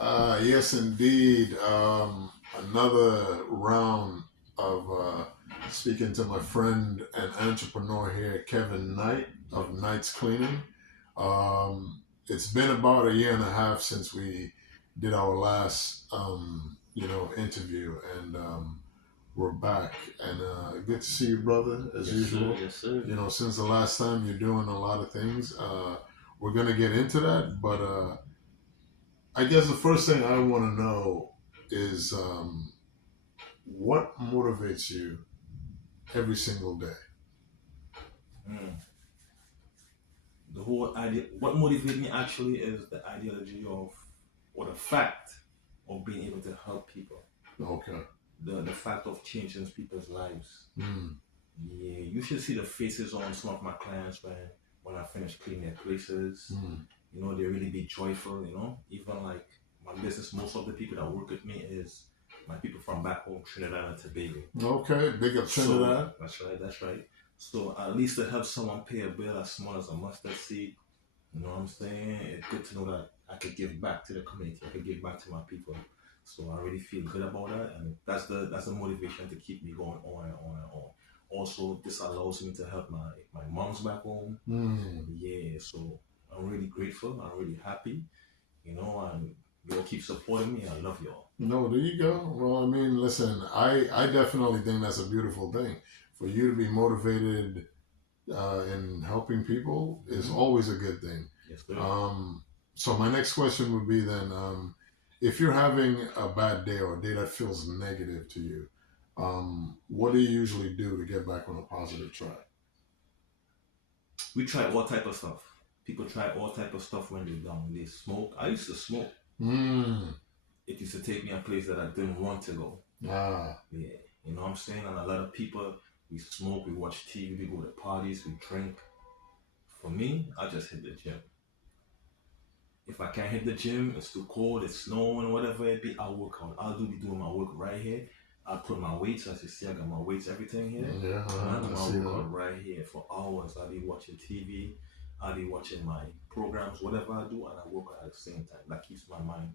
Yes, indeed. Another round of speaking to my friend and entrepreneur here, Kevin Knight of Knight's Cleaning. It's been about a year and a half since we did our last, interview, and we're back. And good to see you, brother, as Yes, sir. usual. Yes, sir. Since the last time, you're doing a lot of things. We're gonna get into that, but I guess the first thing I want to know is what motivates you every single day. Mm. The whole idea, what motivates me actually is the ideology of, or the fact of being able to help people. Okay. The fact of changing people's lives. Mm. Yeah, you should see the faces on some of my clients when I finish cleaning their places. Mm. They really be joyful. Even like my business, most of the people that work with me is my people from back home, Trinidad and Tobago. Okay, big up Trinidad. So that's right, that's right. So at least to help someone pay a bill as small as a mustard seed, you know what I'm saying? It's good to know that I could give back to the community. I could give back to my people. So I really feel good about that, and that's the motivation to keep me going on and on and on. Also, this allows me to help my mom's back home. Mm. Yeah, so I'm really grateful. I'm really happy, and y'all keep supporting me. I love y'all. No, there you go. Well, I mean, listen, I definitely think that's a beautiful thing. For you to be motivated in helping people is always a good thing. Yes, sir. So my next question would be then, if you're having a bad day or a day that feels negative to you, what do you usually do to get back on a positive track? We try all type of stuff. People try all type of stuff when they're down. They smoke. I used to smoke. Mm. It used to take me a place that I didn't want to go. Ah. Yeah, you know what I'm saying? And a lot of people, we smoke, we watch TV, we go to parties, we drink. For me, I just hit the gym. If I can't hit the gym, it's too cold, it's snowing, whatever it be, I'll work out. I'll be doing my work right here. I'll put my weights, as you see, I got my weights, everything here. Yeah, I do I my see workout that. right here for hours. I'll be watching TV, I'll be watching my programs, whatever I do, and I work out at the same time. That keeps my mind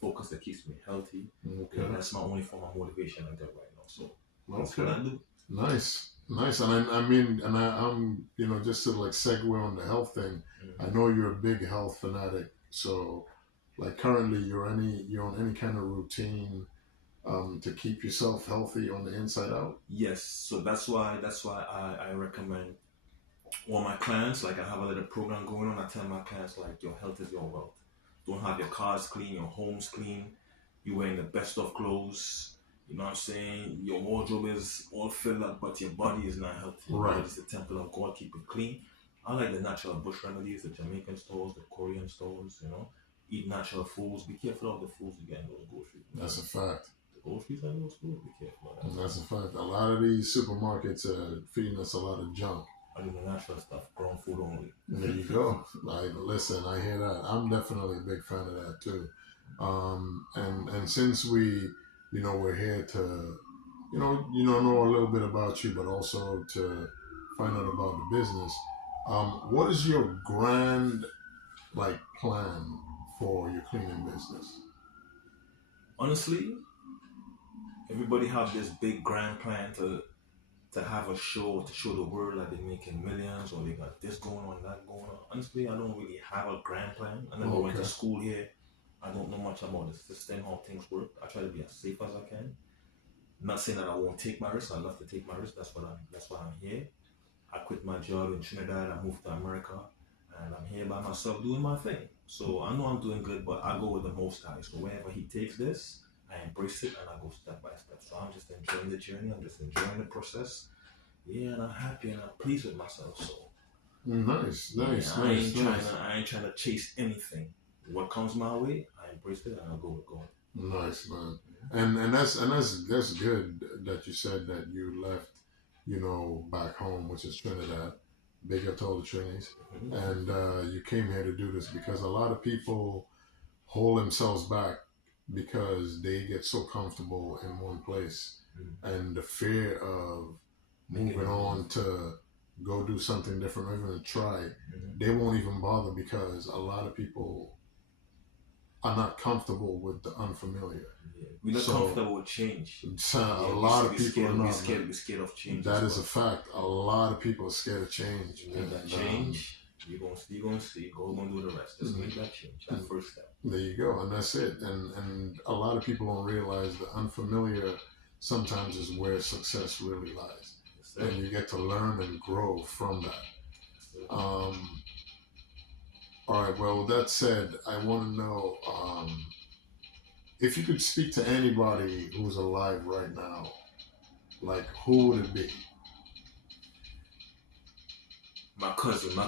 focused, that keeps me healthy. Okay. Yeah, that's my only form of motivation I get right now. So that's Okay. what I do. Nice, nice. And I mean, and I'm, just to like segue on the health thing. Mm-hmm. I know you're a big health fanatic. So, like currently, you're on any kind of routine to keep yourself healthy on the inside out. Yes, so that's why I recommend all my clients. Like I have a little program going on. I tell my clients like your health is your wealth. Don't have your cars clean, your homes clean. You wearing the best of clothes. You know what I'm saying? Your wardrobe is all filled up, but your body is not healthy. Right. It's the temple of God. Keep it clean. I like the natural bush remedies, the Jamaican stores, the Korean stores. Eat natural foods. Be careful of the foods you get in those groceries. That's a fact. The groceries and those foods. Be careful of that. That's a fact. A lot of these supermarkets are feeding us a lot of junk. I do the natural stuff, grown food only. There you go. Like, listen, I hear that. I'm definitely a big fan of that too. And since we're here to, know a little bit about you, but also to find out about the business. What is your grand plan for your cleaning business? Honestly, everybody have this big grand plan to have a show to show the world that they're making millions or they got this going on, that going on. Honestly, I don't really have a grand plan. I never went to school here. I don't know much about the system, how things work. I try to be as safe as I can. I'm not saying that I won't take my risks. I love to take my risks. That's why I'm here. I quit my job in Trinidad. I moved to America, and I'm here by myself doing my thing. So I know I'm doing good, but I go with the Most High. So wherever He takes this, I embrace it and I go step by step. So I'm just enjoying the journey. I'm just enjoying the process. Yeah, and I'm happy and I'm pleased with myself. So nice. I ain't trying to chase anything. What comes my way, I embrace it and I go with God. Nice, man. And that's good that you said that you left, back home, which is Trinidad. Big up to all the Trinis. Mm-hmm. And you came here to do this because a lot of people hold themselves back because they get so comfortable in one place, and the fear of moving on to go do something different or even to try, they won't even bother because a lot of people are not comfortable with the unfamiliar. Yeah. We're not So comfortable with change. so Yeah, a lot of people are we not. scared, we scared of change. That is a fact. A lot of people are scared of change. You make that change, you're gonna see. Go and do the rest. Just make that change. That first step. There you go, and that's it. And a lot of people don't realize the unfamiliar sometimes is where success really lies, and you get to learn and grow from that. All right. Well, with that said, I want to know if you could speak to anybody who's alive right now, like who would it be? My cousin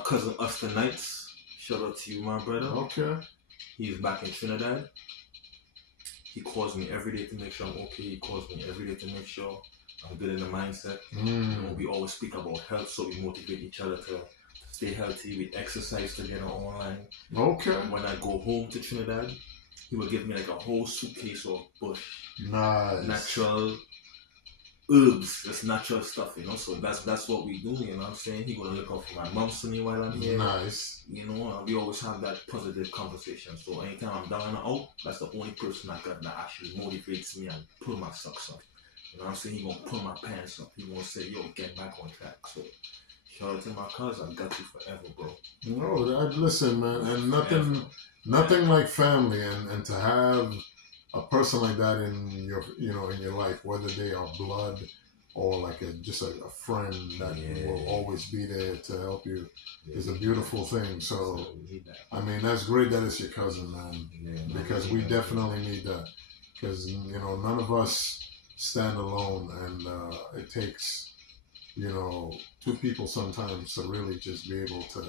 Austin Knights. Shout out to you, my brother. Okay. He's back in Trinidad. He calls me every day to make sure I'm okay. He calls me every day to make sure I'm good in the mindset. You know, we always speak about health, so we motivate each other to stay healthy. We exercise together online. Okay. When I go home to Trinidad, he will give me like a whole suitcase of bush. Nice. Natural herbs, just natural stuff, you know. So that's what we do, you know what I'm saying? He gonna look out for my mom for me while I'm here. Nice. You know, and we always have that positive conversation. So anytime I'm down and out, that's the only person I got that actually motivates me and pull my socks up. You know what I'm saying? He gonna pull my pants up. He gonna say, yo, get back on track. So shout out to my cousin. I got you forever, bro. No, listen, man, and nothing like family, and to have a person like that in your, in your life, whether they are blood or like just a friend that will always be there to help you, is a beautiful thing. So, I mean, that's great that it's your cousin, man, because we definitely need that. Because, none of us stand alone, and it takes, two people sometimes to really just be able to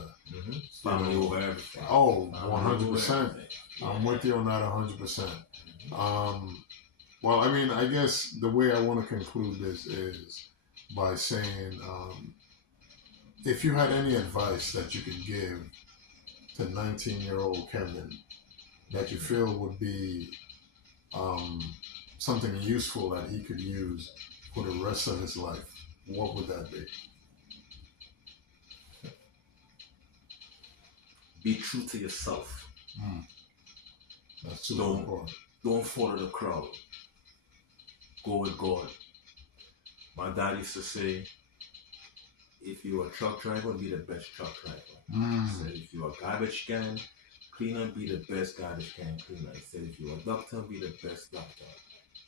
family over everything. Oh, 100%. I'm with you on that 100%. Well, I mean, I guess the way I want to conclude this is by saying, if you had any advice that you could give to 19-year-old Kevin that you feel would be something useful that he could use for the rest of his life, what would that be? Be true to yourself. That's super important. Don't follow the crowd. Go with God. My dad used to say, if you're a truck driver, be the best truck driver. He said, if you're a garbage can cleaner, be the best garbage can cleaner. He said, if you're a doctor, be the best doctor.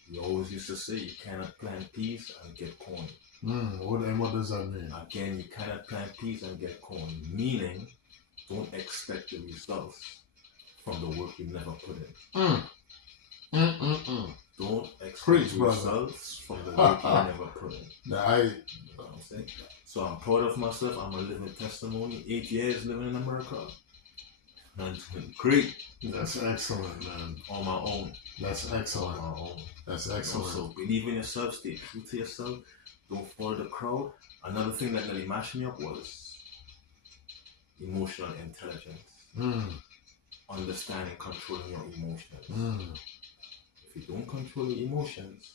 He always used to say, you cannot plant peas and get corn. What does that mean? Again, you cannot plant peas and get corn. Meaning, don't expect the results from the work you never put in. Don't expect results from the work you never put in. You know what I'm saying? So I'm proud of myself. I'm a living testimony. 8 years living in America. I'm doing great. That's excellent, man. On my own. That's excellent. On my own. That's excellent. So believe in yourself. Stay true to yourself. Don't follow the crowd. Another thing that really mashed me up was emotional intelligence. Understanding, controlling your emotions. If you don't control your emotions,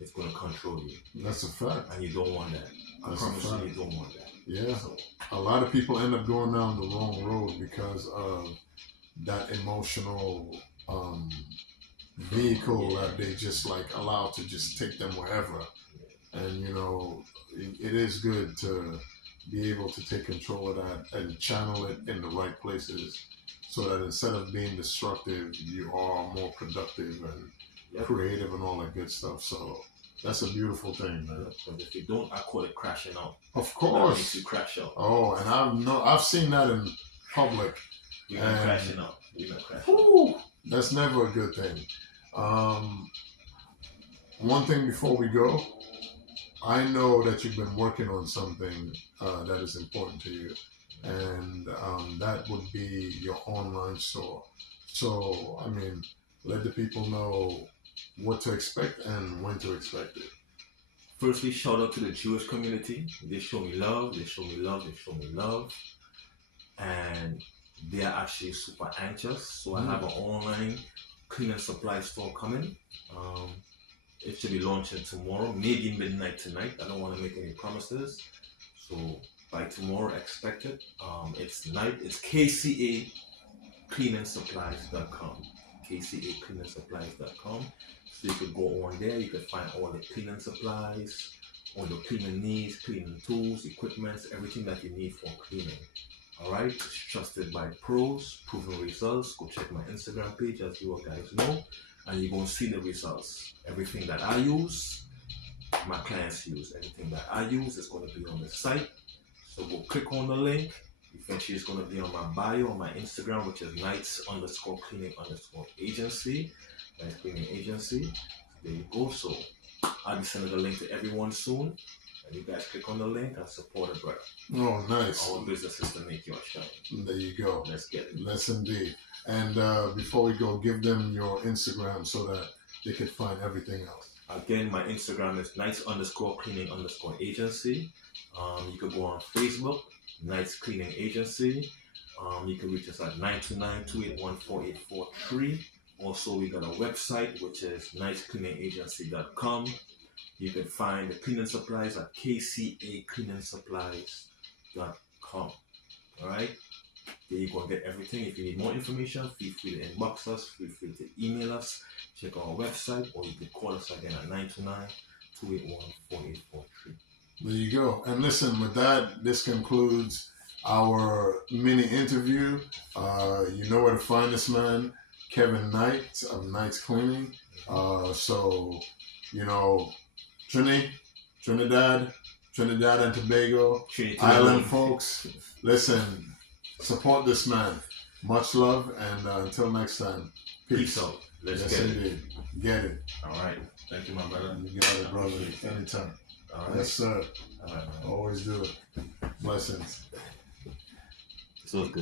it's going to control you. That's a fact. And you don't want that. I promise you don't want that. Yeah. So, a lot of people end up going down the wrong road because of that emotional vehicle that they just allow to just take them wherever. And, it is good to be able to take control of that and channel it in the right places, so that instead of being destructive, you are more productive and creative and all that good stuff. So that's a beautiful thing, man. But if you don't, I call it crashing out. Of course. That makes you crash out. Oh, and I've seen that in public. You're not crashing out. You're not crashing out. That's never a good thing. One thing before we go, I know that you've been working on something that is important to you, and that would be your online store. So, I mean, let the people know what to expect and when to expect it. Firstly, shout out to the Jewish community. They show me love, they show me love, they show me love. And they are actually super anxious. So I have an online cleaning supply store coming. It should be launching tomorrow, maybe midnight tonight. I don't want to make any promises. So by tomorrow, expect it. It's KCA KCACleaningsupplies.com. KCACleaningsupplies.com. So you could go on there, you could find all the cleaning supplies, all the cleaning needs, cleaning tools, equipments, everything that you need for cleaning. Alright, it's trusted by pros, proven results. Go check my Instagram page, as you guys know, and you're going to see the results. Everything that I use, my clients use. Everything that I use is going to be on the site. So go click on the link. Eventually it's going to be on my bio on my Instagram, which is nights_cleaning_agency. Nights Cleaning Agency. There you go. So I'll be sending the link to everyone soon. And you guys click on the link and support a brother. Oh, nice. Our business is to make your shine. There you go. Let's get it. Yes, indeed. And before we go, give them your Instagram so that they can find everything else. Again, my Instagram is nights_cleaning_agency. You can go on Facebook, Nights Cleaning Agency. You can reach us at 929-281-4843. Also, we got a website, which is nightscleaningagency.com. You can find the cleaning supplies at KCACleaningsupplies.com. Alright? There you go and get everything. If you need more information, feel free to inbox us, feel free to email us, check our website, or you can call us again at 929-281-4843. There you go. And listen, with that, this concludes our mini interview. You know where to find this man, Kevin Knight of Nights Cleaning. So, you know, Trinidad and Tobago, Island folks, listen, support this man. Much love, and until next time, peace. out. Let's yes, get indeed. it. Get it. All right. Thank you, my brother. You got it, brother. Anytime. All right. Yes, sir. All right, man. Always do it. Blessings. This was good.